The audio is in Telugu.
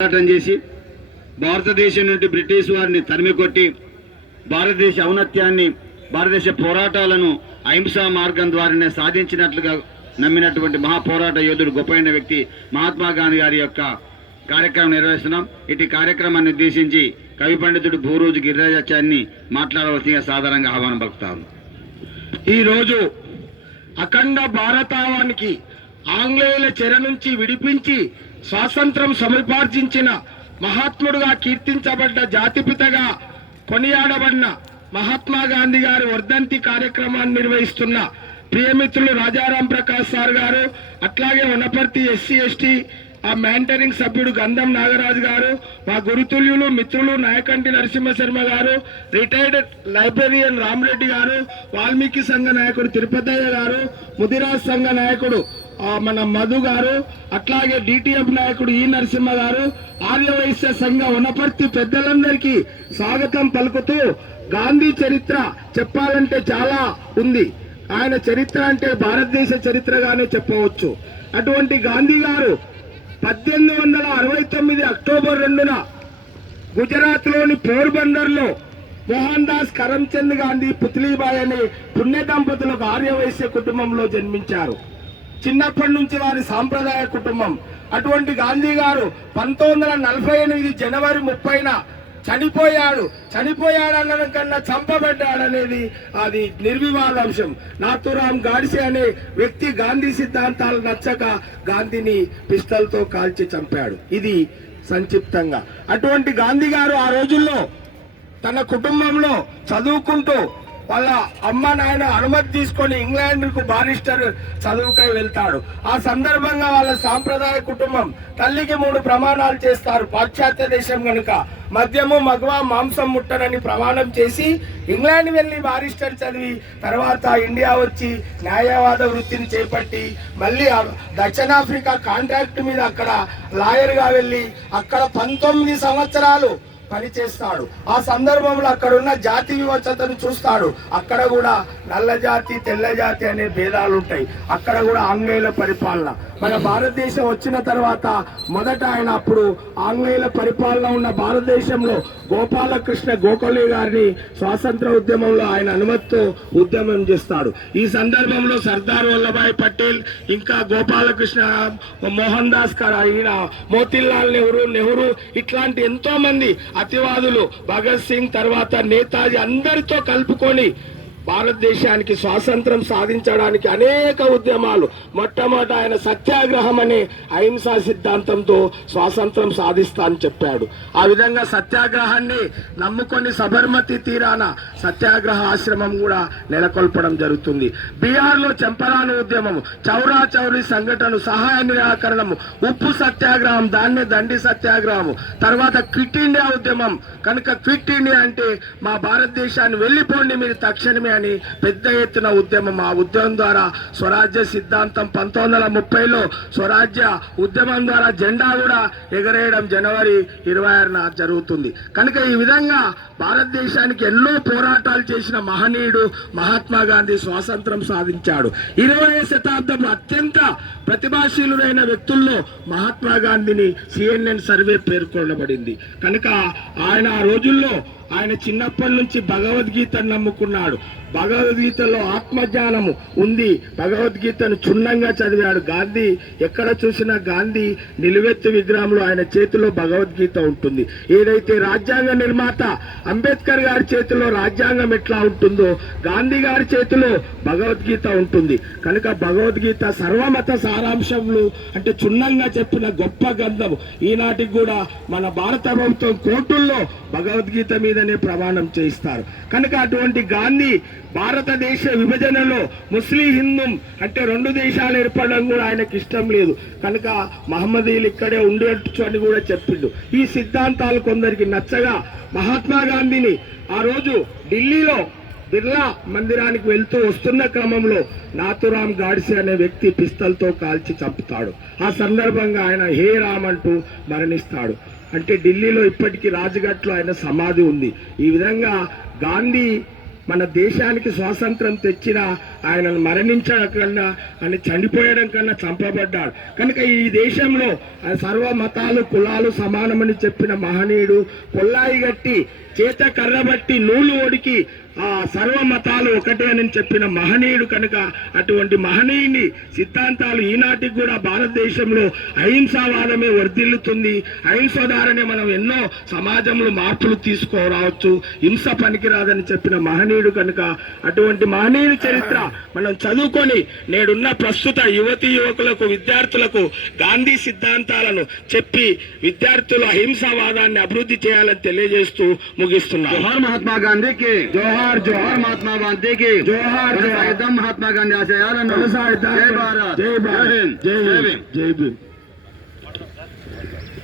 పోరాటం చేసి భారతదేశం నుండి బ్రిటిష్ వారిని తరిమికొట్టి భారతదేశ ఔన్నత్యాన్ని భారతదేశ పోరాటాలను అహింసా మార్గం ద్వారానే సాధించినట్లుగా నమ్మినటువంటి మహాపోరాట యోధుడు గొప్పైన వ్యక్తి మహాత్మా గాంధీ గారి యొక్క కార్యక్రమం నిర్వహిస్తున్నాం. ఇటు కార్యక్రమాన్ని ఉద్దేశించి కవి పండితుడు భూరోజు గిరిరాజాచార్యని మాట్లాడవలసిందిగా సాధారణంగా ఆహ్వానం పలుకుతాను. ఈరోజు అఖండ భారతావానికి ఆంగ్లేయుల చెర నుంచి విడిపించి స్వాతంత్రం సముపార్జించిన మహాత్ముడుగా కీర్తించబడ్డ జాతిపితగా కొనియాడబడిన మహాత్మా గాంధీ గారి వర్ధంతి కార్యక్రమాన్ని నిర్వహిస్తున్న ప్రియమిత్రులు రాజారాం ప్రకాష్ సార్ గారు, అట్లాగే వనపర్తి SC/ST ఆ మ్యాంటరింగ్ సభ్యుడు గంధం నాగరాజు గారు, మా గురుతుల్యులు మిత్రులు నాయకంటి నరసింహశర్మ గారు, రిటైర్డ్ లైబ్రరీయన్ రామరెడ్డి గారు, వాల్మీకి సంఘ నాయకుడు తిరుపతయ్య గారు, ముదిరాజ్ సంఘ నాయకుడు మన మధు గారు, అట్లాగే DTF నాయకుడు ఈ నరసింహ గారు, ఆర్యవైశ్య సంఘ వనపర్తి పెద్దలందరికీ స్వాగతం పలుకుతూ, గాంధీ చరిత్ర చెప్పాలంటే చాలా ఉంది. ఆయన చరిత్ర అంటే భారతదేశ చరిత్రగానే చెప్పవచ్చు. అటువంటి గాంధీ గారు 1869 అక్టోబర్ 2న గుజరాత్లోని పోర్బందర్లో మోహన్ దాస్ కరమ్చంద్ గాంధీ పుత్లీబాయ్ అనే పుణ్య దంపతులకు ఆర్యవైశ్య కుటుంబంలో జన్మించారు. చిన్నప్పటి నుంచి వారి సాంప్రదాయ కుటుంబం. అటువంటి గాంధీ గారు 1948 జనవరి 30న చనిపోయాడన్న కన్నా చంపబడ్డాడనేది అది నిర్వివాదాంశం. నాథూరామ్ గాడ్సే అనే వ్యక్తి గాంధీ సిద్ధాంతాలు నచ్చక గాంధీని పిస్టల్తో కాల్చి చంపాడు. ఇది సంక్షిప్తంగా. అటువంటి గాంధీ గారు ఆ రోజుల్లో తన కుటుంబంలో చదువుకుంటూ వాళ్ళ అమ్మ నాయన అనుమతి తీసుకొని ఇంగ్లాండ్కు బారిస్టర్ చదువుకై వెళ్తాడు. ఆ సందర్భంగా వాళ్ళ సాంప్రదాయ కుటుంబం తల్లికి 3 ప్రమాణాలు చేస్తారు. పాశ్చాత్య దేశం కనుక మద్యము మగవ మాంసం ముట్టనని ప్రమాణం చేసి ఇంగ్లాండ్ వెళ్లి బారిస్టర్ చదివి తర్వాత ఇండియా వచ్చి న్యాయవాద వృత్తిని చేపట్టి మళ్ళీ దక్షిణాఫ్రికా కాంట్రాక్ట్ మీద అక్కడ లాయర్గా వెళ్ళి అక్కడ 19 సంవత్సరాలు పనిచేస్తాడు. ఆ సందర్భంలో అక్కడున్న జాతి వివక్షతను చూస్తాడు. అక్కడ కూడా నల్ల జాతి తెల్ల జాతి అనే భేదాలు ఉంటాయి. అక్కడ కూడా ఆంగ్లేయుల పరిపాలన. మన భారతదేశం వచ్చిన తర్వాత మొదట ఆయన అప్పుడు ఆంగ్లేయుల పరిపాలన ఉన్న భారతదేశంలో గోపాలకృష్ణ గోఖలే గారిని స్వాతంత్ర ఉద్యమంలో ఆయన అనుమతితో ఉద్యమం చేస్తాడు. ఈ సందర్భంలో సర్దార్ వల్లభాయ్ పటేల్, ఇంకా గోపాలకృష్ణ, మోహన్ దాస్ గారు, ఈయన మోతీలాల్ నెహ్రూ ఇట్లాంటి ఎంతో మంది అతివాదులు, భగత్ సింగ్, తర్వాత నేతాజీ అందరితో కలుపుకొని భారతదేశానికి స్వాతంత్రం సాధించడానికి అనేక ఉద్యమాలు. మొట్టమొదట ఆయన సత్యాగ్రహం అనే అహింసా సిద్ధాంతంతో స్వాతంత్రం సాధిస్తా అని చెప్పాడు. ఆ విధంగా సత్యాగ్రహాన్ని నమ్ముకొని సబర్మతి తీరాన సత్యాగ్రహ ఆశ్రమం కూడా నెలకొల్పడం జరుగుతుంది. బీహార్లో చంపరాను ఉద్యమం, చౌరా చౌరీ సంఘటన, సహాయ నిరాకరణము, ఉప్పు సత్యాగ్రహం, దాన్నే దండి సత్యాగ్రహము, తర్వాత క్విట్ ఇండియా ఉద్యమం. కనుక క్విట్ ఇండియా అంటే మా భారతదేశాన్ని వెళ్ళిపోండి మీరు తక్షణమే అని పెద్ద ఎత్తున ఉద్యమం. ఆ ఉద్యమం ద్వారా స్వరాజ్య సిద్ధాంతం 1930లో స్వరాజ్య ఉద్యమం ద్వారా జెండా కూడా ఎగరేయడం జనవరి 26న జరుగుతుంది. కనుక ఈ విధంగా భారతదేశానికి ఎన్నో పోరాటాలు చేసిన మహనీయుడు మహాత్మా గాంధీ స్వాతంత్రం సాధించాడు. 20వ శతాబ్దంలో అత్యంత ప్రతిభాశీలురైన వ్యక్తుల్లో మహాత్మా గాంధీని CNN సర్వే పేర్కొనబడింది. కనుక ఆయన ఆ రోజుల్లో ఆయన చిన్నప్పటి నుంచి భగవద్గీతను నమ్ముకున్నాడు. భగవద్గీతలో ఆత్మజ్ఞానము ఉంది. భగవద్గీతను క్షుణ్ణంగా చదివాడు. గాంధీ ఎక్కడ చూసినా గాంధీ నిలువెత్తు విగ్రహంలో ఆయన చేతిలో భగవద్గీత ఉంటుంది. ఏదైతే రాజ్యాంగ నిర్మాత అంబేద్కర్ గారి చేతిలో రాజ్యాంగం ఎట్లా ఉంటుందో గాంధీ గారి చేతిలో భగవద్గీత ఉంటుంది. కనుక భగవద్గీత సర్వమత సారాంశములు అంటే క్షుణ్ణంగా చెప్పిన గొప్ప గ్రంథం. ఈనాటికి కూడా మన భారత ప్రభుత్వం కోర్టుల్లో భగవద్గీత మీదనే ప్రమాణం చేయిస్తారు. కనుక అటువంటి గాంధీ భారతదేశ విభజనలో ముస్లిం హిందూ అంటే 2 దేశాలు ఏర్పడడం కూడా ఆయనకి ఇష్టం లేదు. కనుక మహమ్మదీయులు ఇక్కడే ఉండొచ్చు అని కూడా చెప్పిండు. ఈ సిద్ధాంతాలు కొందరికి నచ్చగా మహాత్మా గాంధీని ఆ రోజు ఢిల్లీలో బిర్లా మందిరానికి వెళ్తూ వస్తున్న క్రమంలో నాథూరామ్ గాడ్సే అనే వ్యక్తి పిస్తల్తో కాల్చి చంపుతాడు. ఆ సందర్భంగా ఆయన హే రామ్ అంటూ మరణిస్తాడు. అంటే ఢిల్లీలో ఇప్పటికీ రాజ్ఘాట్లో ఆయన సమాధి ఉంది. ఈ విధంగా గాంధీ మన దేశానికి స్వాతంత్రం తెచ్చిన ఆయనను మరణించడం కన్నా ఆయన చనిపోయడం కన్నా చంపబడ్డాడు కనుక ఈ దేశంలో సర్వ మతాలు కులాలు సమానమని చెప్పిన మహనీయుడు, కొల్లాయి గట్టి చేత కర్రబట్టి నూలు ఒడికి ఆ సర్వ మతాలు ఒకటే అని చెప్పిన మహనీయుడు కనుక అటువంటి మహనీయుని సిద్ధాంతాలు ఈనాటికి కూడా భారతదేశంలో అహింసావాదమే వర్ధిల్లుతుంది. అహింస ద్వారానే మనం ఎన్నో సమాజంలో మార్పులు తీసుకురావచ్చు. హింస పనికిరాదని చెప్పిన మహనీయుడు కనుక అటువంటి మహనీయుడి చరిత్ర మనం చదువుకొని నేడున్న ప్రస్తుత యువతీ యువకులకు విద్యార్థులకు గాంధీ సిద్ధాంతాలను చెప్పి విద్యార్థులు అహింసావాదాన్ని అభివృద్ధి చేయాలని తెలియజేస్తూ ముగిస్తున్నాం. జోహార్ మహాత్మా గాంధీకి, జోహార్ జోహార్ మహాత్మా గాంధీకి, జోహార్ కొనసాగిద్దాం మహాత్మా గాంధీ ఆశయాలను. కొనసాగిద్దాం. జై భారత్, జై భారత్, జై హింద్, జై జై హింద్, భీమ్. జై భీమ్.